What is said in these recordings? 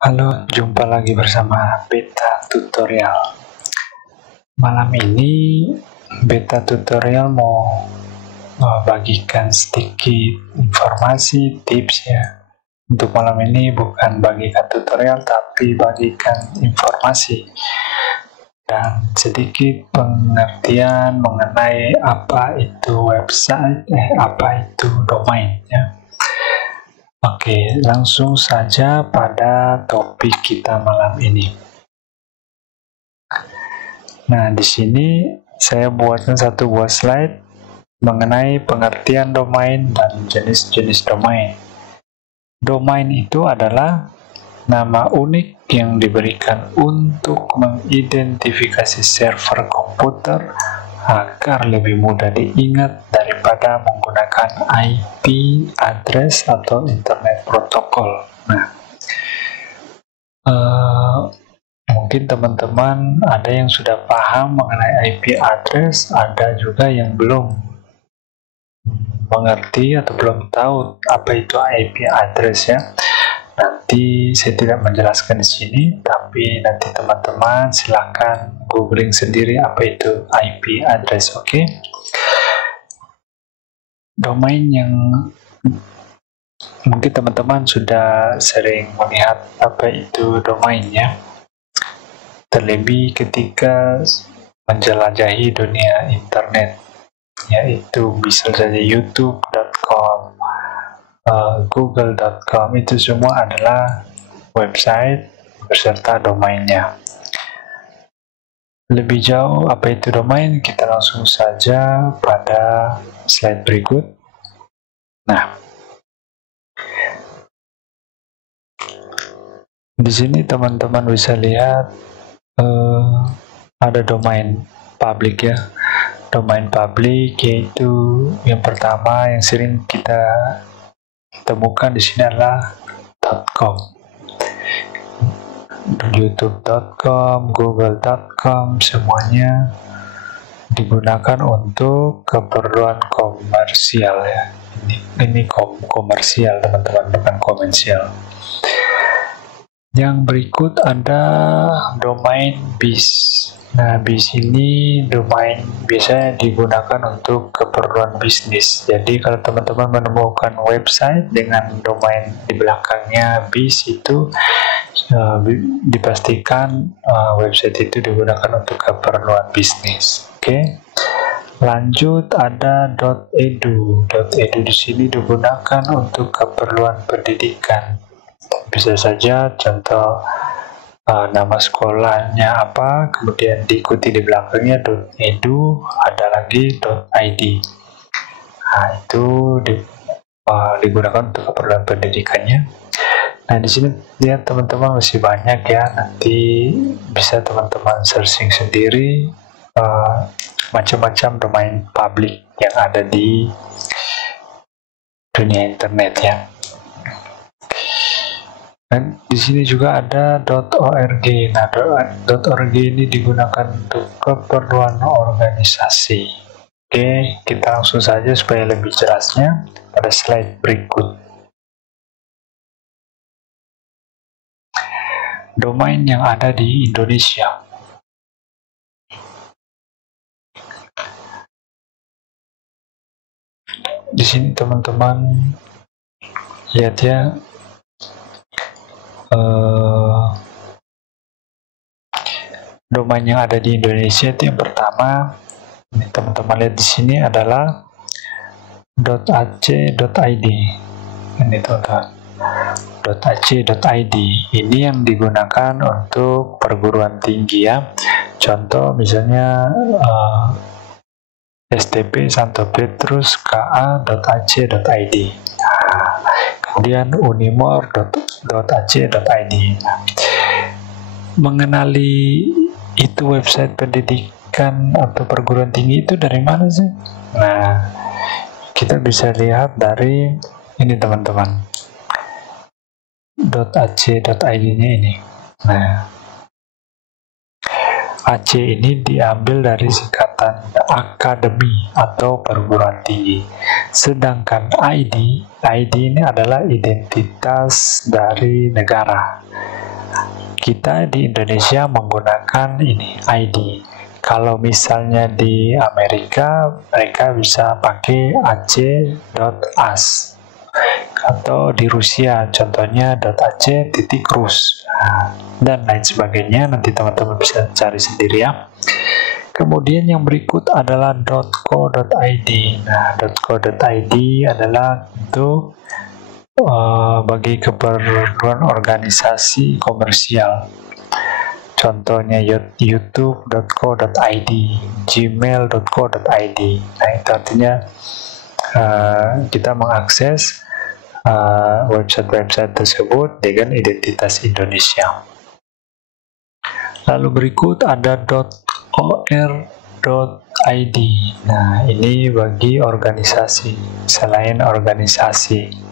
Halo, jumpa lagi bersama Beta Tutorial. Malam ini Beta Tutorial mau bagikan sedikit informasi, tips ya. Untuk malam ini bukan bagikan tutorial, tapi bagikan informasi dan sedikit pengertian mengenai apa itu website, apa itu domain ya. Oke, langsung saja pada topik kita malam ini. Nah, di sini saya buatkan satu buah slide mengenai pengertian domain dan jenis-jenis domain. Domain itu adalah nama unik yang diberikan untuk mengidentifikasi server komputer agar lebih mudah diingat daripada menggunakan IP address atau internet protokol. Nah, mungkin teman-teman ada yang sudah paham mengenai IP address, ada juga yang belum mengerti atau belum tahu apa itu IP address ya. Nanti saya tidak menjelaskan di sini, tapi nanti teman-teman silahkan googling sendiri apa itu IP address, oke? Domain yang mungkin teman-teman sudah sering melihat apa itu domainnya, terlebih ketika menjelajahi dunia internet, yaitu bisa saja youtube.com, google.com, itu semua adalah website beserta domainnya. Lebih jauh apa itu domain, kita langsung saja pada slide berikut. Nah, di sini teman-teman bisa lihat ada domain public ya. Domain public yaitu yang pertama yang sering kita temukan di sini adalah .com, youtube.com, google.com, semuanya digunakan untuk keperluan komersial ya. Ini komersial teman-teman, bukan komersial. Yang berikut ada domain bis. Nah, bis ini domain biasanya digunakan untuk keperluan bisnis. Jadi kalau teman-teman menemukan website dengan domain di belakangnya bis, itu dipastikan website itu digunakan untuk keperluan bisnis. Oke. Lanjut ada .edu. .edu di sini digunakan untuk keperluan pendidikan. Bisa saja contoh nama sekolahnya apa, kemudian diikuti di belakangnya .edu, ada lagi .id. Nah, itu digunakan untuk keperluan pendidikannya. Nah, di sini lihat teman-teman masih banyak ya, nanti bisa teman-teman searching sendiri macam-macam domain publik yang ada di dunia internet ya. Dan di sini juga ada .org. Nah, .org ini digunakan untuk keperluan organisasi. Oke, kita langsung saja supaya lebih jelasnya pada slide berikut. Domain yang ada di Indonesia. Di sini teman-teman lihat ya, domain yang ada di Indonesia itu yang pertama, ini teman-teman lihat di sini adalah .ac.id. Ini teman-teman, .ac.id ini yang digunakan untuk perguruan tinggi ya. Contoh misalnya STP Santo Petrus KA.ac.id. Kemudian unimor.ac.id. Mengenali itu website pendidikan atau perguruan tinggi itu dari mana sih? Nah, kita bisa lihat dari ini teman-teman, .ac.id nya ini. Nah, AC ini diambil dari singkatan akademi atau perguruan tinggi. Sedangkan ID ini adalah identitas dari negara. Kita di Indonesia menggunakan ini ID. Kalau misalnya di Amerika, mereka bisa pakai ac.as. Atau di Rusia, contohnya .ac.rus. Dan lain sebagainya, nanti teman-teman bisa cari sendiri ya. Kemudian yang berikut adalah .co.id. Nah, .co.id adalah untuk bagi keperluan organisasi komersial. Contohnya youtube.co.id, gmail.co.id. Nah, itu artinya kita mengakses website-website tersebut dengan identitas Indonesia. Lalu berikut ada .or.id. Nah, ini bagi organisasi. Selain organisasi,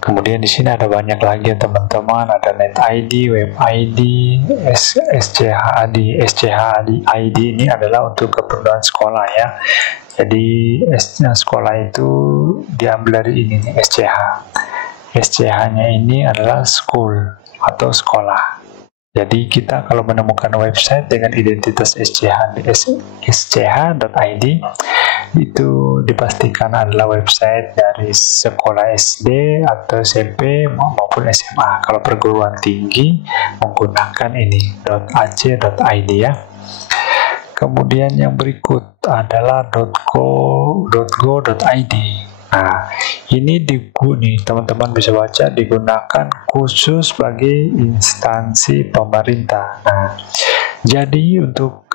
kemudian di sini ada banyak lagi ya teman-teman, ada Net ID, Web ID, SCHAD. SCHAD ini adalah untuk keperluan sekolah ya. Jadi sekolah itu diambil dari ini nih, SCH. SCH-nya ini adalah school atau sekolah. Jadi kita kalau menemukan website dengan identitas SCH.id itu dipastikan adalah website dari sekolah SD atau SMP maupun SMA. Kalau perguruan tinggi menggunakan ini .ac.id ya. Kemudian yang berikut adalah .go.id. Nah, ini teman-teman bisa baca, digunakan khusus bagi instansi pemerintah. Nah, jadi untuk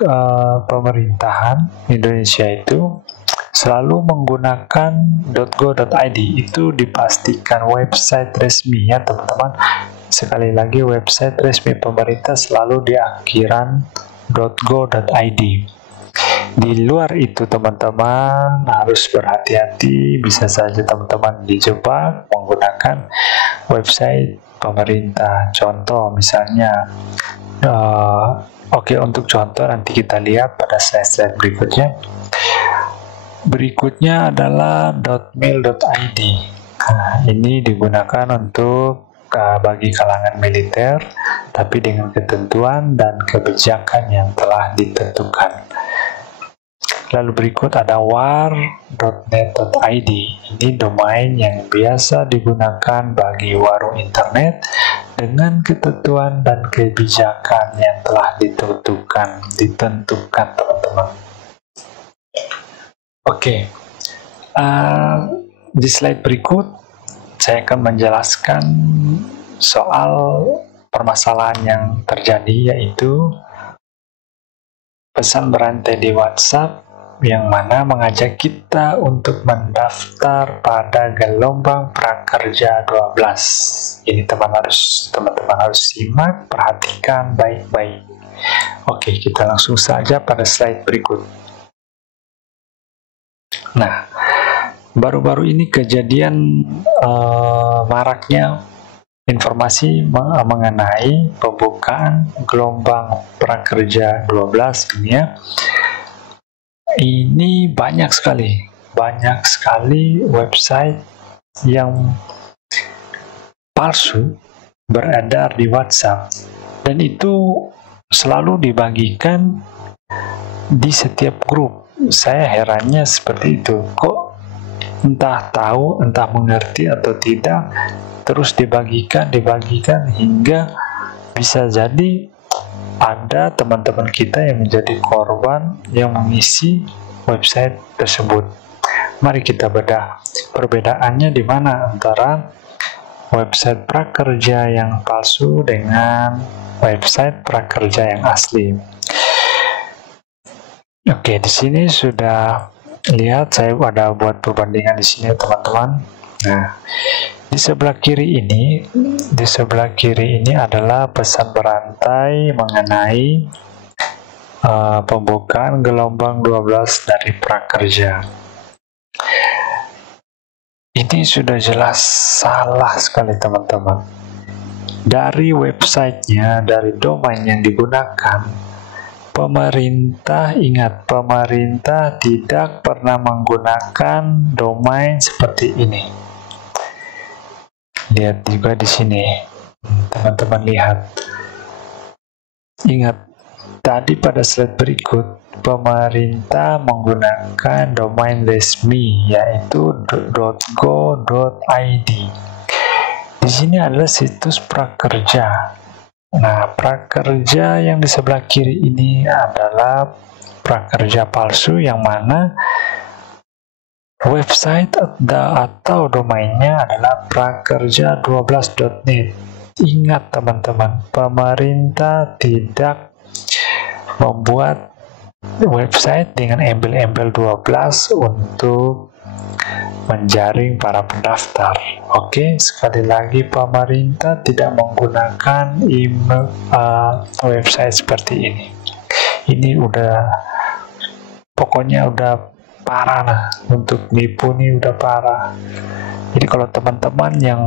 pemerintahan Indonesia itu selalu menggunakan .go.id. Itu dipastikan website resmi ya teman-teman. Sekali lagi, website resmi pemerintah selalu di akhiran .go.id. Di luar itu teman-teman harus berhati-hati, bisa saja teman-teman dijebak menggunakan website pemerintah. Contoh misalnya, untuk contoh nanti kita lihat pada slide-slide berikutnya. Berikutnya adalah .mil.id. Nah, ini digunakan untuk bagi kalangan militer, tapi dengan ketentuan dan kebijakan yang telah ditentukan. Lalu berikut ada war.net.id. Ini domain yang biasa digunakan bagi warung internet dengan ketentuan dan kebijakan yang telah ditentukan teman-teman. Oke, di slide berikut saya akan menjelaskan soal permasalahan yang terjadi, yaitu pesan berantai di WhatsApp yang mana mengajak kita untuk mendaftar pada gelombang prakerja 12. Ini teman-teman harus simak, perhatikan baik-baik. Oke, kita langsung saja pada slide berikut. Nah, baru-baru ini kejadian maraknya informasi mengenai pembukaan gelombang prakerja 12 ini ya. Ini banyak sekali website yang palsu beredar di WhatsApp, dan itu selalu dibagikan di setiap grup. Saya herannya seperti itu, kok entah tahu, entah mengerti atau tidak, terus dibagikan hingga bisa jadi ada teman-teman kita yang menjadi korban yang mengisi website tersebut. Mari kita bedah perbedaannya di mana antara website prakerja yang palsu dengan website prakerja yang asli. Oke, di sini sudah lihat, saya ada buat perbandingan di sini teman-teman. Nah, di sebelah kiri ini adalah pesan berantai mengenai pembukaan gelombang 12 dari prakerja. Ini sudah jelas salah sekali teman-teman. dari websitenya, dari domain yang digunakan, pemerintah, ingat, pemerintah tidak pernah menggunakan domain seperti ini. Lihat juga di sini, teman-teman lihat. Ingat, tadi pada slide berikut, pemerintah menggunakan domain resmi, yaitu .go.id. Di sini adalah situs prakerja. Nah, prakerja yang di sebelah kiri ini adalah prakerja palsu, yang mana website atau domainnya adalah prakerja12.net. Ingat teman-teman, pemerintah tidak membuat website dengan embel-embel 12 untuk menjaring para pendaftar. Oke, sekali lagi, pemerintah tidak menggunakan email website seperti ini. Ini pokoknya udah parah lah, untuk nipu nih udah parah. Jadi kalau teman-teman yang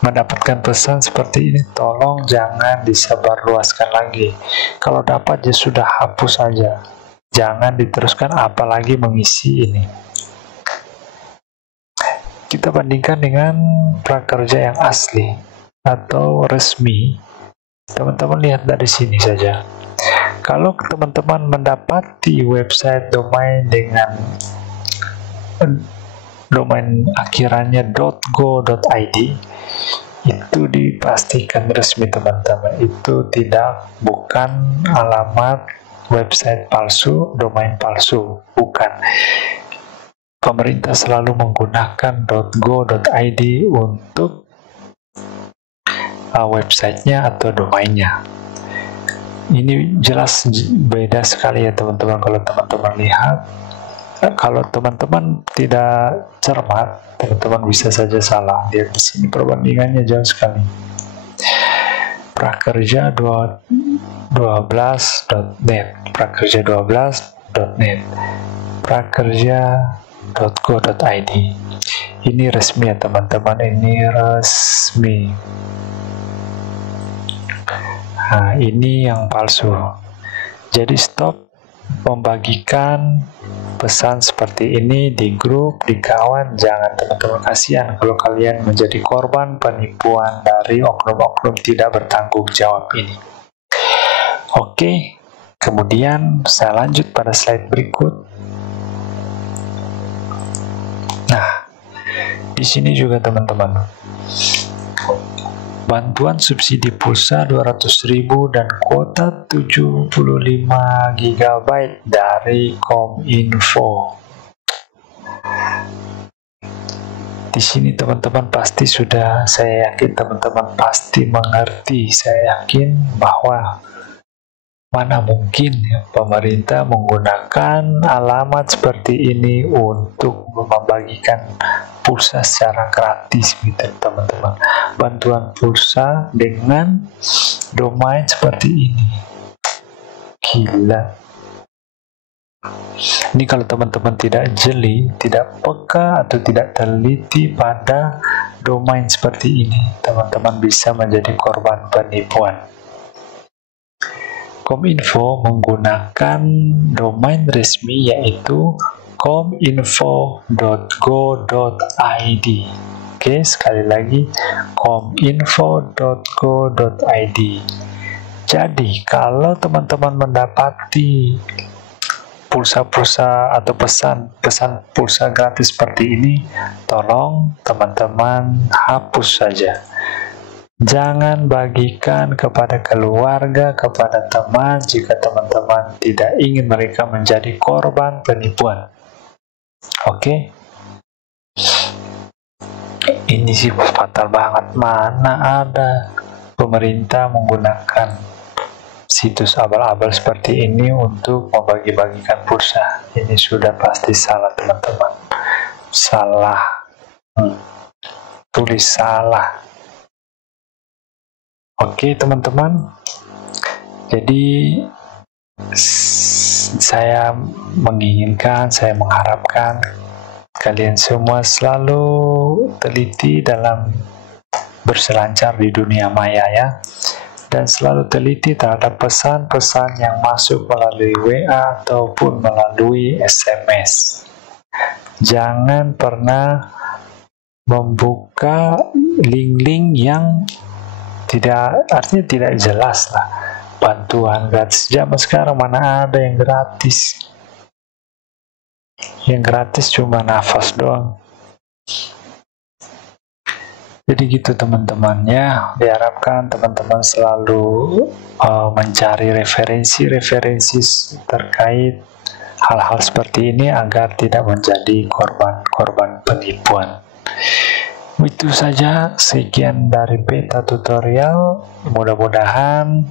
mendapatkan pesan seperti ini, tolong jangan disebarluaskan lagi. Kalau dapat ya sudah hapus saja, jangan diteruskan apalagi mengisi ini. Kita bandingkan dengan prakerja yang asli atau resmi. Teman-teman lihat dari sini saja. Kalau teman-teman mendapati website domain dengan domain akhirannya .go.id, itu dipastikan resmi teman-teman. Itu bukan alamat website palsu, domain palsu, bukan. Pemerintah selalu menggunakan .go.id untuk websitenya atau domainnya. Ini jelas beda sekali ya teman-teman. Kalau teman-teman lihat, kalau teman-teman tidak cermat, teman-teman bisa saja salah. Lihat di sini perbandingannya jauh sekali. Prakerja12.net, prakerja12.net, prakerja.go.id. Ini resmi ya teman-teman, ini resmi. Nah, ini yang palsu. Jadi stop membagikan pesan seperti ini di grup, di kawan. Jangan teman-teman, kasihan kalau kalian menjadi korban penipuan dari oknum-oknum tidak bertanggung jawab ini. Oke, kemudian saya lanjut pada slide berikut. Nah, di sini juga teman-teman, bantuan subsidi pulsa 200.000 dan kuota 75 GB dari Kominfo. Di sini teman-teman pasti sudah, saya yakin teman-teman pasti mengerti. Saya yakin bahwa mana mungkin ya, pemerintah menggunakan alamat seperti ini untuk membagikan pulsa secara gratis gitu teman-teman. Bantuan pulsa dengan domain seperti ini, gila. Ini kalau teman-teman tidak jeli, tidak peka atau tidak teliti pada domain seperti ini, teman-teman bisa menjadi korban penipuan. Kominfo menggunakan domain resmi yaitu kominfo.go.id. Oke, sekali lagi, kominfo.go.id. Jadi, kalau teman-teman mendapati pulsa-pulsa atau pesan pulsa gratis seperti ini, tolong teman-teman hapus saja. Jangan bagikan kepada keluarga, kepada teman, jika teman-teman tidak ingin mereka menjadi korban penipuan. Oke? Ini sih fatal banget. Mana ada pemerintah menggunakan situs abal-abal seperti ini untuk membagi-bagikan pulsa. Ini sudah pasti salah teman-teman. Salah. Tulis salah. Oke teman-teman, jadi saya menginginkan, saya mengharapkan kalian semua selalu teliti dalam berselancar di dunia maya ya. Dan selalu teliti terhadap pesan-pesan yang masuk melalui WA ataupun melalui SMS. Jangan pernah membuka link-link yang artinya tidak jelas lah. Bantuan gratis zaman sekarang mana ada yang gratis? Yang gratis cuma nafas doang. Jadi gitu teman-teman ya, diharapkan teman-teman selalu mencari referensi-referensi terkait hal-hal seperti ini agar tidak menjadi korban penipuan. Itu saja, sekian dari beta tutorial. Mudah-mudahan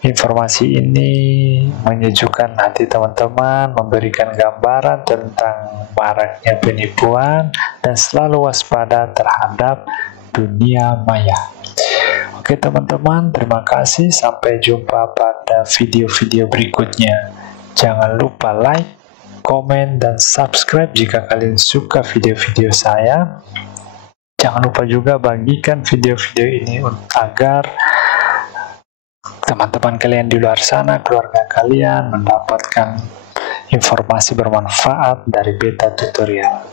informasi ini menyejukkan hati teman-teman, memberikan gambaran tentang maraknya penipuan, dan selalu waspada terhadap dunia maya. Oke teman-teman, terima kasih. Sampai jumpa pada video-video berikutnya. Jangan lupa like, komen, dan subscribe jika kalian suka video-video saya. Jangan lupa juga bagikan video-video ini agar teman-teman kalian di luar sana, keluarga kalian, mendapatkan informasi bermanfaat dari beta tutorial.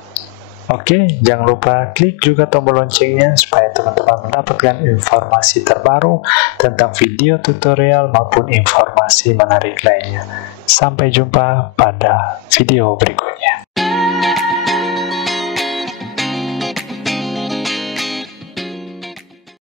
Oke, jangan lupa klik juga tombol loncengnya supaya teman-teman mendapatkan informasi terbaru tentang video tutorial maupun informasi menarik lainnya. Sampai jumpa pada video berikutnya.